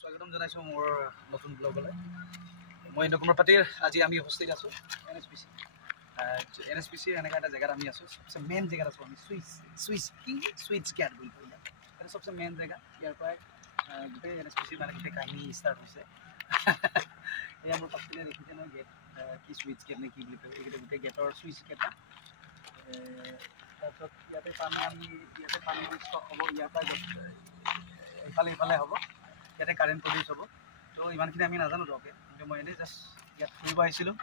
স্বাগতম জনাইছো মোৰ নতুন ব্লগলৈ। মই ইন্দ্ৰকুমাৰ পাটিৰ আজি আমি উপস্থিত আছোঁ NSPC এনেকুৱা এটা জেগাত আমি আছোঁ। সবচে মেইন জেগাত আছোঁ আমি সুইচ গেট বুলি কয়। এটা সবচে মেইন জেগা। ইয়াৰ পৰাই গোটেই NSPC মানে গোটেই কাহিনী ষ্টাৰ্ট হৈছে। এয়া মোৰ পাছপিনে দেখিছে নহয় গেট, কি সুইচ গেট নে কি বুলি কয়, এইকেইটা গোটেই গেটৰ সুইচ কেইটা। তাৰপিছত ইয়াতে পানী ষ্টক হ'ব, ইয়াৰ পৰা ইফালে হ'ব, ইয়াতে কাৰেণ্ট প্ৰডিউচ হ'ব। তো ইমানখিনি আমি নাজানো ধৰকে, কিন্তু মই এনেই জাষ্ট ইয়াত ফুৰিব আহিছিলোঁ।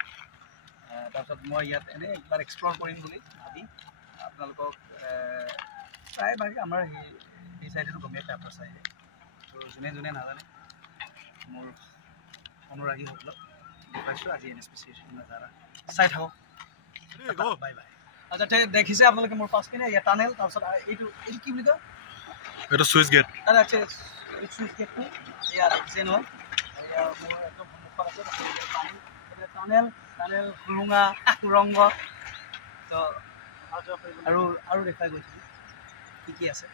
তাৰপিছত মই ইয়াত এনেই একবাৰ এক্সপ্ল'ৰ কৰিম বুলি ভাবি আপোনালোকক প্ৰায়ভাগে আমাৰ সেই চাইডেতো গমেই পায়, আপোনাৰ চাইডে। তো যোনে যোনে নাজানে মোৰ অনুৰাগীসকলক দেখুৱাইছোঁ আজি NSPC নাজাৰা। চাই থাকক, বাই বাই। আচ্ছা দেখিছে আপোনালোকে মোৰ পাছপিনে ইয়াত টানেল, তাৰপিছত এইটো কি বুলি কয়, এইটো সুইচ গেট। আচ্ছা সুইচ গেটটো এয়া দেখিছে নহয়, এয়া মোৰ একদম সন্মুখত আছে পানী, টানেল সুৰুঙা সুৰংগ। তো আৰু দেখাই গৈছিলোঁ কি আছে।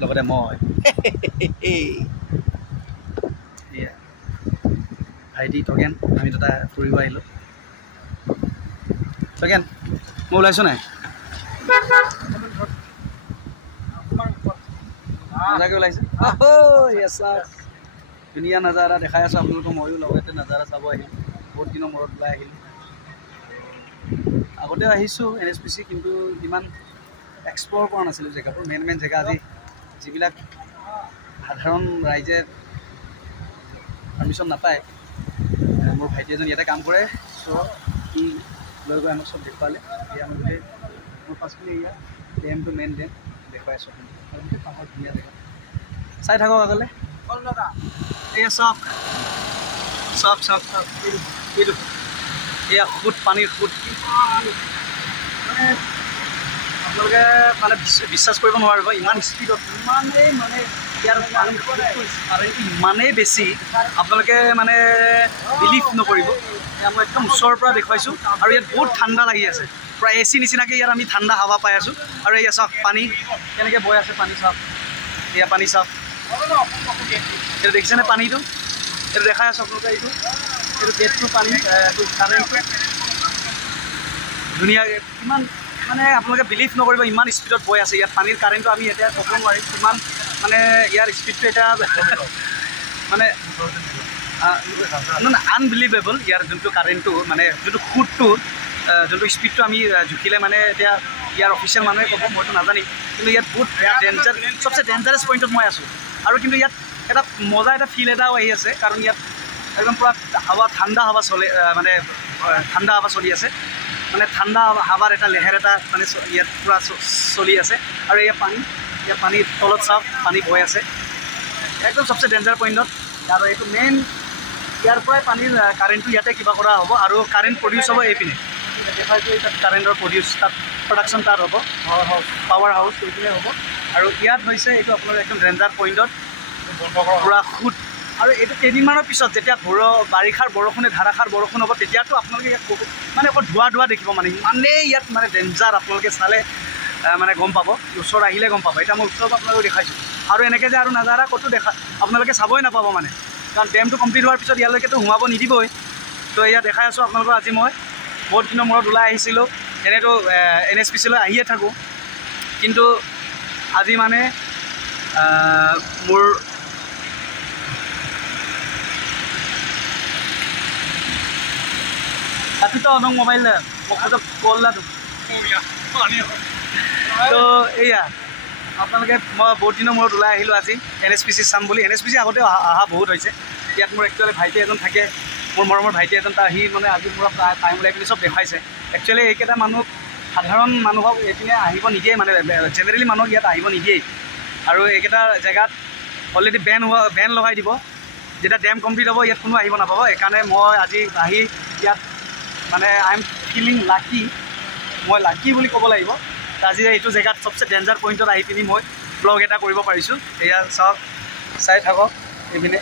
লগতে মই ভাইটি টগেন, আমি দুটা ফুৰিব আহিলোঁ। টগেন মই ওলাইছোঁ নাই, মজাকৈ ওলাইছে। ধুনীয়া নাজাৰা দেখাই আছোঁ আপোনালোকক। ময়ো লগতে নাজাৰা চাব আহিলোঁ, বহুত দিনৰ মূৰত ওলাই আহিলোঁ। আগতেও আহিছোঁ NSPC, কিন্তু ইমান এক্সপ্ল'ৰ কৰা নাছিলোঁ জেগাবোৰ। মেইন জেগা আজি যিবিলাক সাধাৰণ ৰাইজে পাৰ্মিশ্যন নাপায়, মোৰ ভাইটি এজন ইয়াতে কাম কৰে। চ' সি লৈ গৈ আমাক চব দেখুৱালে। এতিয়া আমি গোটেই মোৰ পাছপিনে এয়া ডেমটো মেইন ডেম দেখুৱাই আছোঁ। পাহাৰৰ ধুনীয়া জেগা, চাই থাকক আগলৈ। এয়া চাওক এইটো এয়া পানীৰ সোঁত, মানে আপোনালোকে মানে বিশ্বাস কৰিব নোৱাৰিব, ইমান স্পীডত, ইমানেই মানে ইয়াৰ কাৰেণ্টটো ইমানেই বেছি, আপোনালোকে মানে বিলিভ নকৰিব। এতিয়া মই একদম ওচৰৰ পৰা দেখুৱাইছোঁ, আৰু ইয়াত বহুত ঠাণ্ডা লাগি আছে, প্ৰায় AC নিচিনাকৈ ইয়াত আমি ঠাণ্ডা হাৱা পাই আছোঁ। আৰু এয়া চাওক পানী কেনেকৈ বৈ আছে, পানী চাওক, এয়া পানী চাওক, এইটো দেখিছেনে পানীটো, এইটো দেখাই আছোঁ আপোনালোকে। এইটো গেটটো পানী, এইটো কাৰেণ্টটো ধুনীয়াকৈ, ইমান মানে আপোনালোকে বিলিভ নকৰিব, ইমান স্পীডত বৈ আছে ইয়াত পানীৰ কাৰেণ্টটো। আমি এতিয়া ক'ব নোৱাৰিম কিমান মানে ইয়াৰ স্পীডটো এতিয়া মানে আনবিলিভেবল। ইয়াৰ যোনটো কাৰেণ্টটো, মানে যোনটো সোঁতটো, যোনটো স্পীডটো আমি জুখিলে মানে এতিয়া ইয়াৰ অফিচিয়েল মানুহে ক'ব, মইতো নাজানিম। কিন্তু ইয়াত বহুত চবচে ডেঞ্জাৰাছ পইণ্টত মই আছোঁ। আৰু কিন্তু ইয়াত এটা মজা এটা ফিল এটাও আহি আছে, কাৰণ ইয়াত একদম পূৰা ঠাণ্ডা হাৱা চলে, মানে ঠাণ্ডা হাৱা চলি আছে, মানে ঠাণ্ডা হাৱাৰ এটা লেহেৰ এটা মানে ইয়াত পূৰা চলি আছে। আৰু ইয়াত পানীৰ তলত চাওক, পানী বৈ আছে একদম চবচে ডেঞ্জাৰ পইণ্টত। আৰু এইটো মেইন, ইয়াৰ পৰাই পানীৰ কাৰেণ্টটো ইয়াতে কিবা কৰা হ'ব, আৰু কাৰেণ্ট প্ৰডিউচ হ'ব এইপিনে। দেখাইছোঁ তাত কাৰেণ্টৰ তাত প্ৰডাকশ্যন তাত হ'ব, পাৱাৰ হাউচ এইপিনে হ'ব। আৰু ইয়াত হৈছে এইটো আপোনাৰ একদম ডেঞ্জাৰ পইণ্টত পূৰা সোঁত। আৰু এইটো কেইদিনমানৰ পিছত যেতিয়া বাৰিষাৰ বৰষুণে ধাৰাসাৰ বৰষুণ হ'ব, তেতিয়াতো আপোনালোকে ইয়াত মানে অকল ধোঁৱা দেখিব, মানে ইমানেই ইয়াত মানে ডেঞ্জাৰ। আপোনালোকে চালে মানে গম পাব, ওচৰ আহিলে গম পাব। এতিয়া মই ওচৰৰ পৰা আপোনালোকে দেখাইছোঁ, আৰু এনেকৈ যে আৰু নাজাৰা ক'তো আপোনালোকে চাবই নাপাব মানে, কাৰণ ডেমটো কমপ্লিট হোৱাৰ পিছত ইয়ালৈকেতো সোমাব নিদিবই। তো এয়া দেখাই আছোঁ আপোনালোকক। আজি মই বহুত দিনৰ মূৰত ওলাই আহিছিলোঁ, এনেইতো NSPC লৈ আহিয়ে থাকোঁ, কিন্তু আজি মানে মোৰ tapi to nong mobile na mo call la তো এয়া আপোনালোকে মই বহুত দিনৰ মূৰত ওলাই আহিলোঁ আজি NSPC চাম বুলি NSPC আগতে অহা বহুত হৈছে ইয়াত মোৰ একচুৱেলি ভাইটি এজন থাকে মোৰ মৰমৰ ভাইটি এজন তাৰ সি মানে আজি মোৰ টাইম ওলাই কিনে চব দেখাইছে একচুৱেলি এইকেইটা মানুহ সাধাৰণ মানুহক এইপিনে আহিব নিদিয়ে মানে জেনেৰেলি মানুহক ইয়াত আহিব নিদিয়েই আৰু এইকেইটা জেগাত অলৰেডি বেন লগাই দিব যেতিয়া ডেম কমপ্লিট হ'ব ইয়াত কোনো আহিব নাপাব সেইকাৰণে মই আজি আহি ইয়াত মানে আই এম ফিলিং লাকি মই লাকি বুলি ক'ব লাগিব আজি এইটো জেগাত সবচে ডেঞ্জাৰ পইণ্টত আহি পিনি মই ব্লগ এটা কৰিব পাৰিছোঁ এয়া চাওক চাই থাকক এইপিনে